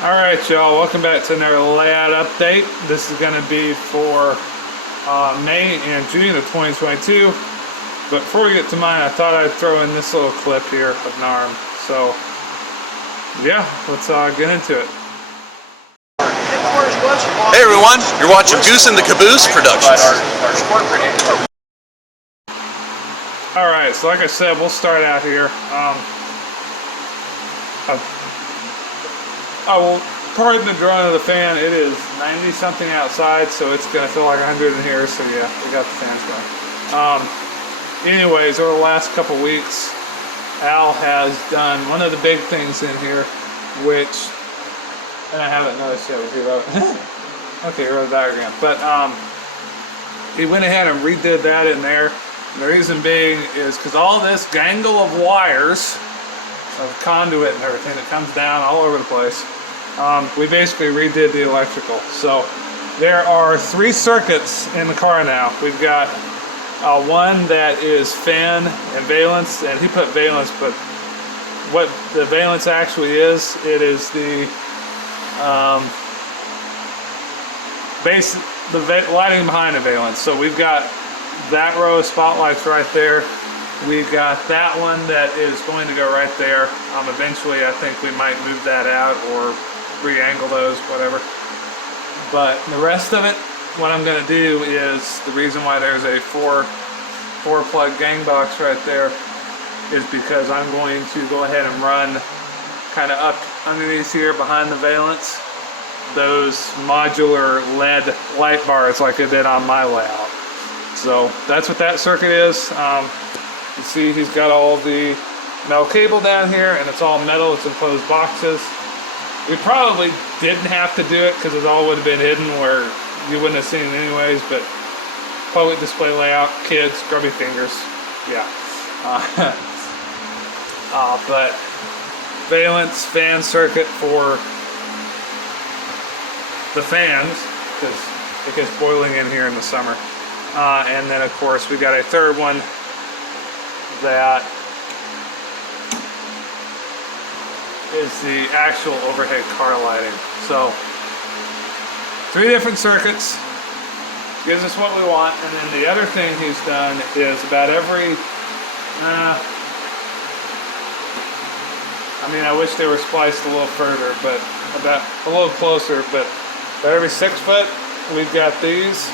Alright y'all, welcome back to another layout update. This is going to be for May and June of 2022. But before we get to mine, I thought I'd throw in this little clip here of NARM. So yeah, let's get into it. Hey everyone, you're watching Goose and the Caboose Productions. Alright, so like I said, we'll start out here. I will pardon the drone of the fan. It is 90 something outside, so it's going to feel like 100 in here. So yeah, we got the fans going. Anyways, over the last couple weeks, Al has done one of the big things in here, which, and I haven't noticed yet what he wrote. Okay, he wrote a diagram. But he went ahead and redid that in there. And the reason being is because all this gangle of wires, of conduit and everything that comes down all over the place, we basically redid the electrical. So there are 3 circuits in the car now. We've got one that is fan and valence, and he put valence, but what the valence actually is, it is the lighting behind the valence. So we've got that row of spotlights right there. We've got that one that is going to go right there. Eventually, I think we might move that out or re-angle those, whatever. But the rest of it, what I'm going to do is, the reason why there's a 4-plug gang box right there is because I'm going to go ahead and run kind of up underneath here behind the valence those modular LED light bars like I did on my layout. So that's what that circuit is. You see he's got all the metal cable down here, and it's all metal, it's enclosed boxes. We probably didn't have to do it because it all would have been hidden where you wouldn't have seen it anyways, but public display layout, kids, grubby fingers, yeah. But valence fan circuit for the fans, because it gets boiling in here in the summer. And then of course we got a third one that is the actual overhead car lighting. So 3 different circuits, gives us what we want. And then the other thing he's done is about every I mean, I wish they were spliced a little further, but about a little closer, but about every 6 foot we've got these,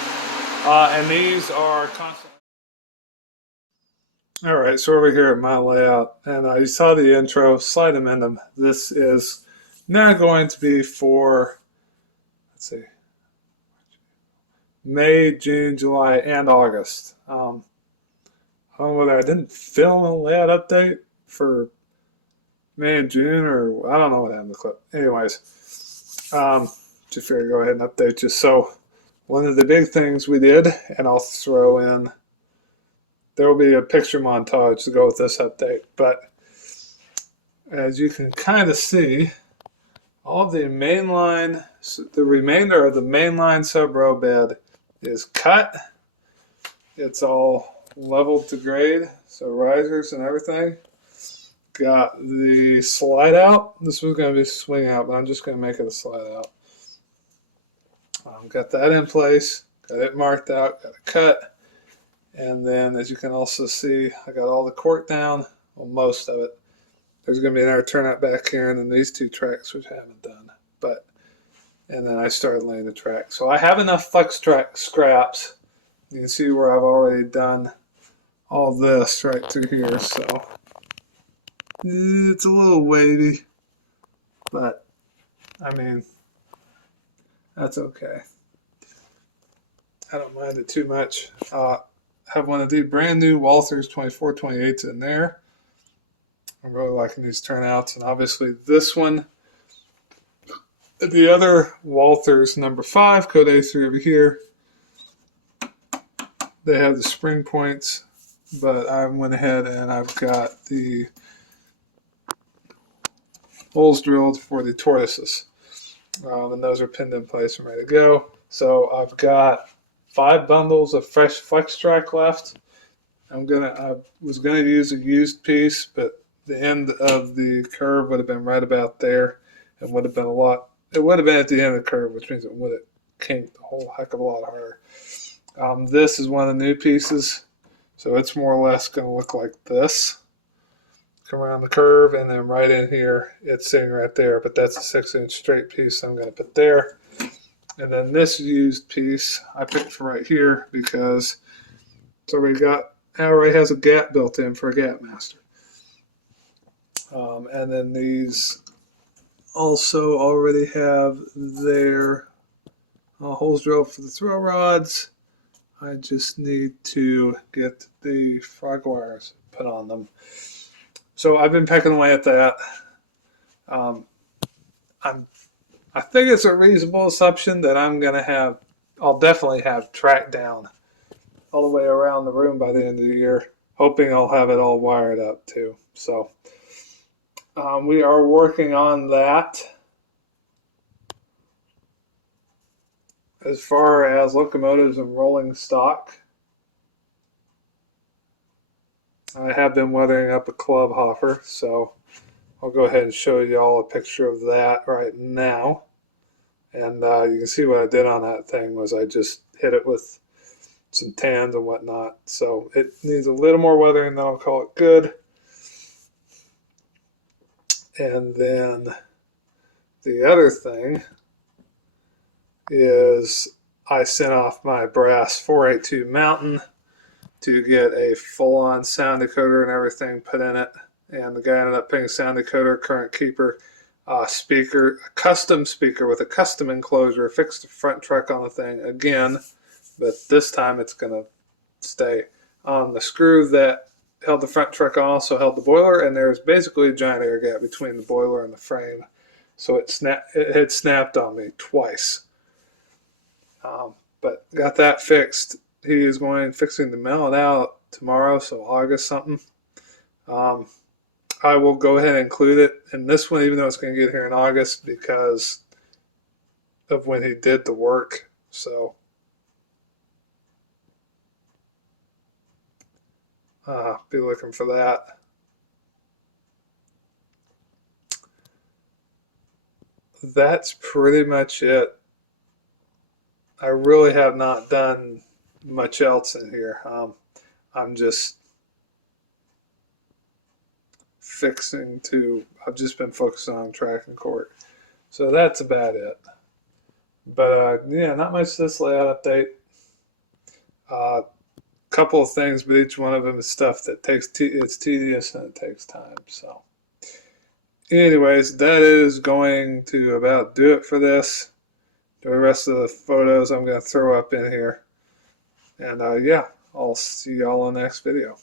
and these are constantly. Alright, so over here at my layout, and you saw the intro, slight amendment. This is now going to be for, let's see, May, June, July, and August. I don't know whether I didn't film a layout update for May and June, or I don't know what happened to the clip. Anyways, just figured to go ahead and update you. So one of the big things we did, and I'll throw in, there will be a picture montage to go with this update, but as you can kind of see, all of the mainline, the remainder of the mainline sub-roadbed is cut. It's all leveled to grade, so risers and everything. Got the slide out. This was going to be a swing out, but I'm just going to make it a slide out. Got that in place, got it marked out, got it cut. And then, as you can also see, I got all the cork down, well, most of it. There's going to be another turnout back here, and then these 2 tracks, which I haven't done. And then I started laying the track. So I have enough flex track scraps. You can see where I've already done all this right through here. So it's a little wavy, but I mean, that's okay. I don't mind it too much. Have one of the brand new Walthers 2428s in there. I'm really liking these turnouts, and obviously this one, the other Walthers number 5, code A3 over here, they have the spring points, but I went ahead and I've got the holes drilled for the tortoises, and those are pinned in place and ready to go. So I've got 5 bundles of fresh flex track left. I was gonna use a used piece, but the end of the curve would have been right about there and would have been a lot it would have been at the end of the curve, which means it would have came a whole heck of a lot harder. This is one of the new pieces, so it's more or less going to look like this. Come around the curve, and then right in here, it's sitting right there, but that's a 6-inch straight piece I'm going to put there. And then this used piece I picked for right here because it's already has a gap built in for a gap master. And then these also already have their holes drilled for the throw rods. I just need to get the frog wires put on them. So I've been pecking away at that. I think it's a reasonable assumption that I'll definitely have track down all the way around the room by the end of the year, hoping I'll have it all wired up too. So we are working on that. As far as locomotives and rolling stock, I have been weathering up a club hopper, so I'll go ahead and show you all a picture of that right now. And you can see what I did on that thing was I just hit it with some tans and whatnot. So it needs a little more weathering, then I'll call it good. And then the other thing is I sent off my brass 482 Mountain to get a full-on sound decoder and everything put in it. And the guy ended up putting a sound decoder, current keeper, speaker, a custom speaker with a custom enclosure, fixed the front truck on the thing again, but this time it's going to stay on the screw that held the front truck on, also held the boiler, and there's basically a giant air gap between the boiler and the frame, so it had snapped on me twice. But got that fixed. He is fixing to mail it out tomorrow, so August something. I will go ahead and include it in this one, even though it's going to get here in August because of when he did the work. So be looking for that. That's pretty much it. I really have not done much else in here. I'm just I've just been focusing on track and court. So that's about it. But yeah, not much to this layout update. Couple of things, but each one of them is stuff that it's tedious and it takes time. So anyways, that is going to about do it for this. The rest of the photos I'm going to throw up in here. And yeah, I'll see y'all in the next video.